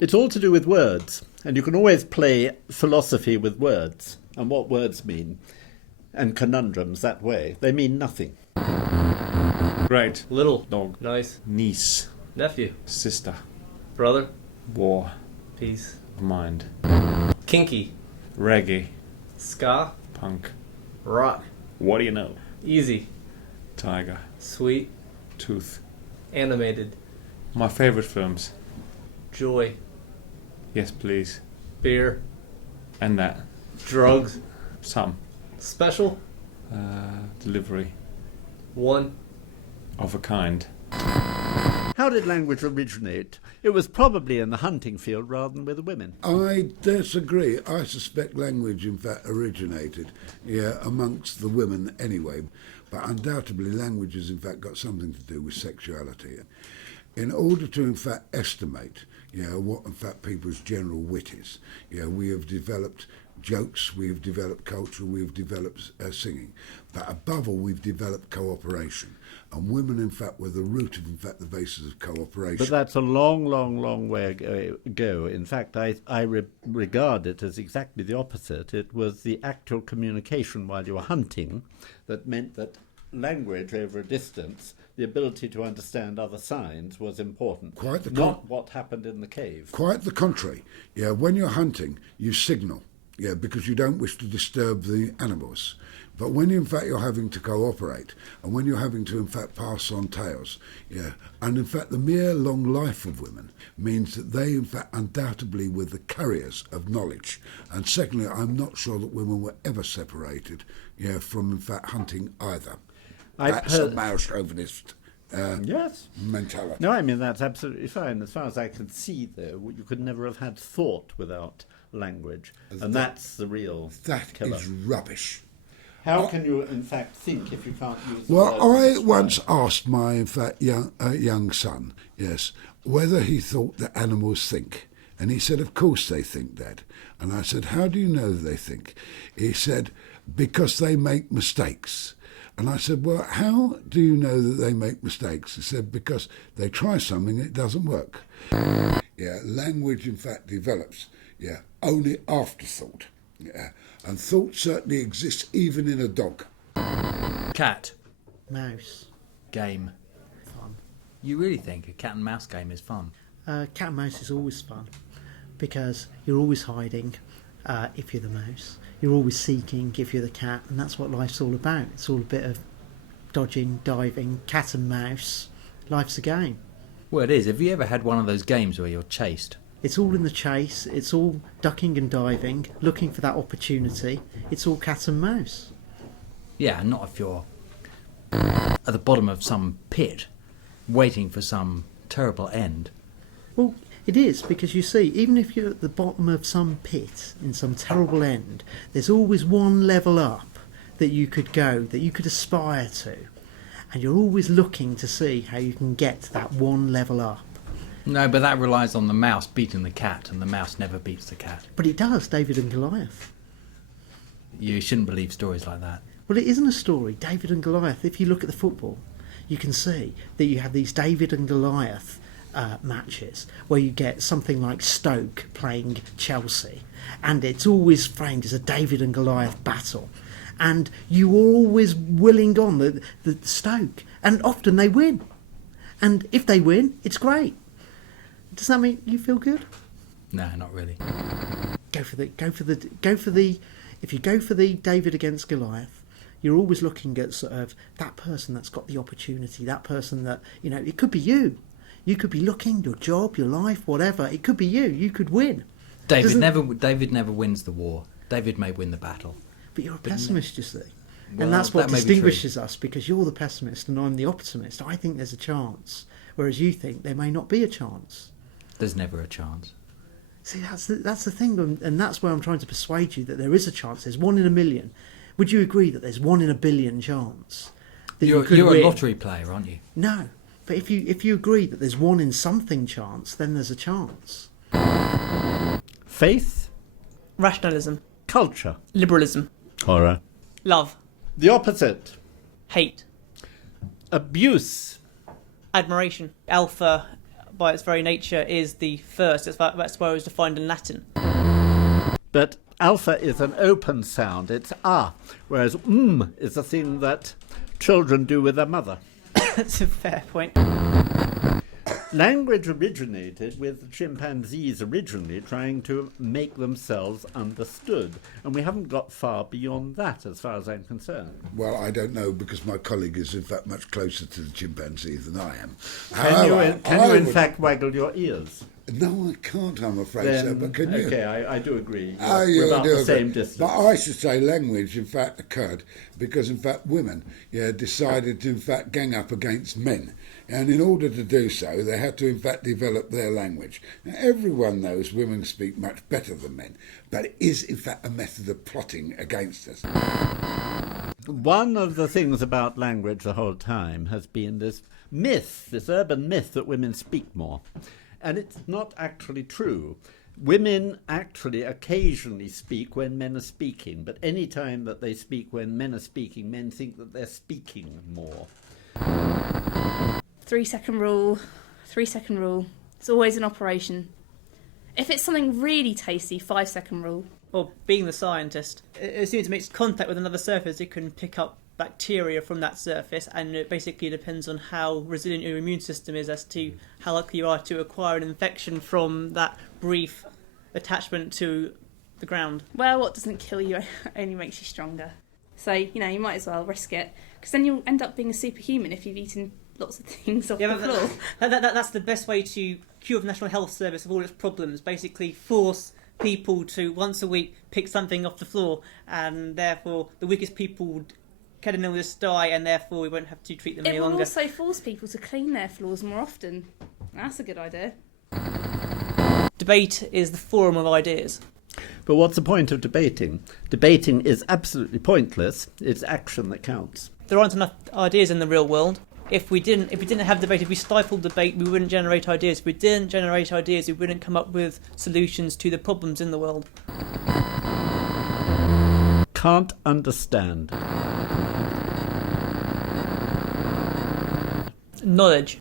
It's all to do with words, and you can always play philosophy with words and what words mean, and conundrums that way. They mean nothing. Great. Little. Dog. Nice. Niece. Nephew. Sister. Brother. War. Peace. Mind. Kinky. Reggae. Ska. Punk. Rock. What do you know? Easy. Tiger. Sweet. Tooth. Animated. My favourite films. Joy. Yes, please. Beer. And that. Drugs. Some. Special. Delivery. One. Of a kind. How did language originate? It was probably in the hunting field rather than with the women. I disagree. I suspect language, in fact, originated, amongst the women anyway. But undoubtedly, language has, in fact, got something to do with sexuality. In order to, in fact, estimate, what, in fact, people's general wit is, we have developed jokes, we've developed culture, we've developed singing. But above all, we've developed cooperation. And women, in fact, were the root of, in fact, the basis of cooperation. But that's a long, long, long way ago. In fact, I regard it as exactly the opposite. It was the actual communication while you were hunting that meant that language over a distance, the ability to understand other signs, was important. Not what happened in the cave. Quite the contrary. When you're hunting, you signal, because you don't wish to disturb the animals. But when, in fact, you're having to cooperate, and when you're having to, in fact, pass on tales, and, in fact, the mere long life of women means that they, in fact, undoubtedly were the carriers of knowledge. And secondly, I'm not sure that women were ever separated, from, in fact, hunting either. That's a male chauvinist mentality. No, I mean, that's absolutely fine. As far as I can see, though, you could never have had thought without language. And that's the real killer. That is rubbish. How can you, in fact, think if you can't use the Well, words I once asked my, in fact, young son, whether he thought that animals think. And he said, of course they think, Dad. And I said, how do you know they think? He said, because they make mistakes. And I said, well, how do you know that they make mistakes? He said, because they try something and it doesn't work. Language, in fact, develops, only after thought. And thought certainly exists even in a dog. Cat. Mouse. Game. Fun. You really think a cat and mouse game is fun? Cat and mouse is always fun because you're always hiding if you're the mouse. You're always seeking if you're the cat, and that's what life's all about. It's all a bit of dodging, diving, cat and mouse. Life's a game. Well, it is. Have you ever had one of those games where you're chased? It's all in the chase. It's all ducking and diving, looking for that opportunity. It's all cat and mouse. Yeah, not if you're at the bottom of some pit, waiting for some terrible end. Well, it is, because you see, even if you're at the bottom of some pit in some terrible end, there's always one level up that you could go, that you could aspire to. And you're always looking to see how you can get to that one level up. No, but that relies on the mouse beating the cat, and the mouse never beats the cat. But it does, David and Goliath. You shouldn't believe stories like that. Well, it isn't a story, David and Goliath. If you look at the football, you can see that you have these David and Goliath matches where you get something like Stoke playing Chelsea, and it's always framed as a David and Goliath battle. And you are always willing on the Stoke, and often they win. And if they win, it's great. Does that make you feel good? No, not really. If you go for the David against Goliath, you're always looking at sort of that person that's got the opportunity, that person that, it could be you. You could be looking, your job, your life, whatever. It could be you. You could win. David never wins the war. David may win the battle. But you're a pessimist, you see. Well, and that's what that distinguishes us, because you're the pessimist and I'm the optimist. I think there's a chance, whereas you think there may not be a chance. There's never a chance. See, that's the thing, and that's where I'm trying to persuade you that there is a chance. There's 1 in a million. Would you agree that there's 1 in a billion chance that you're a lottery player, aren't you? No, but if you agree that there's 1 in something chance, then there's a chance. Faith. Rationalism. Culture. Liberalism. Horror. Love. The opposite. Hate. Abuse. Admiration. Alpha. by its very nature, is the first. That's why it was defined in Latin. But alpha is an open sound. It's ah, whereas is a thing that children do with their mother. That's a fair point. Language originated with chimpanzees originally trying to make themselves understood, and we haven't got far beyond that as far as I'm concerned. Well, I don't know, because my colleague is in fact much closer to the chimpanzee than I am. Can you in would- fact waggle your ears? No, I can't, I'm afraid, sir, but can you? Okay, I do agree. Oh, We're you about do the agree. same distance. But I should say language, in fact, occurred because, in fact, women decided to, in fact, gang up against men. And in order to do so, they had to, in fact, develop their language. Now, everyone knows women speak much better than men, but it is, in fact, a method of plotting against us. One of the things about language the whole time has been this myth, this urban myth that women speak more. And it's not actually true. Women actually occasionally speak when men are speaking, but any time that they speak when men are speaking, men think that they're speaking more. 3 second rule. 3 second rule. It's always an operation. If it's something really tasty, 5 second rule. Well, being the scientist, as soon as it makes contact with another surface, it can pick up bacteria from that surface, and it basically depends on how resilient your immune system is as to how likely you are to acquire an infection from that brief attachment to the ground. Well, what doesn't kill you only makes you stronger. So, you know, you might as well risk it, because then you'll end up being a superhuman if you've eaten lots of things off the floor. That's the best way to cure the National Health Service of all its problems. Basically force people to once a week pick something off the floor, and therefore the weakest people would get an illness, die, and therefore we won't have to treat them any It will longer. also force people to clean their floors more often. That's a good idea. Debate is the forum of ideas. But what's the point of debating? Debating is absolutely pointless. It's action that counts. There aren't enough ideas in the real world. If we didn't have debate, if we stifled debate, we wouldn't generate ideas. If we didn't generate ideas, we wouldn't come up with solutions to the problems in the world. Can't understand. Knowledge.